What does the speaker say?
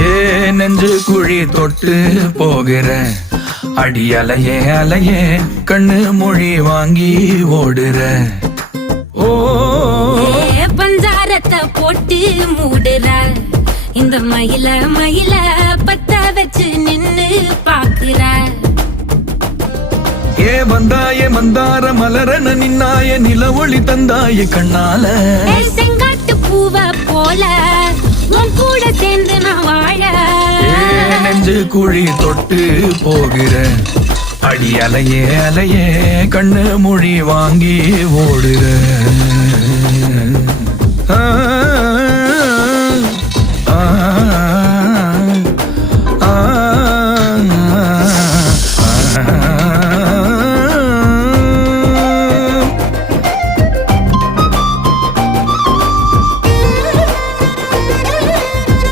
ஏ நெஞ்சு குழி தொட்டு போகிற அடி அலையே அலையே கண்ணு மொழி வாங்கி ஓடுற. ஓ பஞ்சாரத்தை போட்டு மூடுற இந்த மயில மயில பத்த வச்சு நின்னு பாக்குற. ஏ வந்தாய மந்தார மலரன நின்னாய நில ஒளி தந்தாய கண்ணால. செங்காட்டு பூவ போல உன் கூட சேர்ந்து நான் வாழ. நெஞ்சு குழி தொட்டு போகிற அடி அலையே அலையே கண்ணு மொழி வாங்கி ஓடுற. ஆ ஆ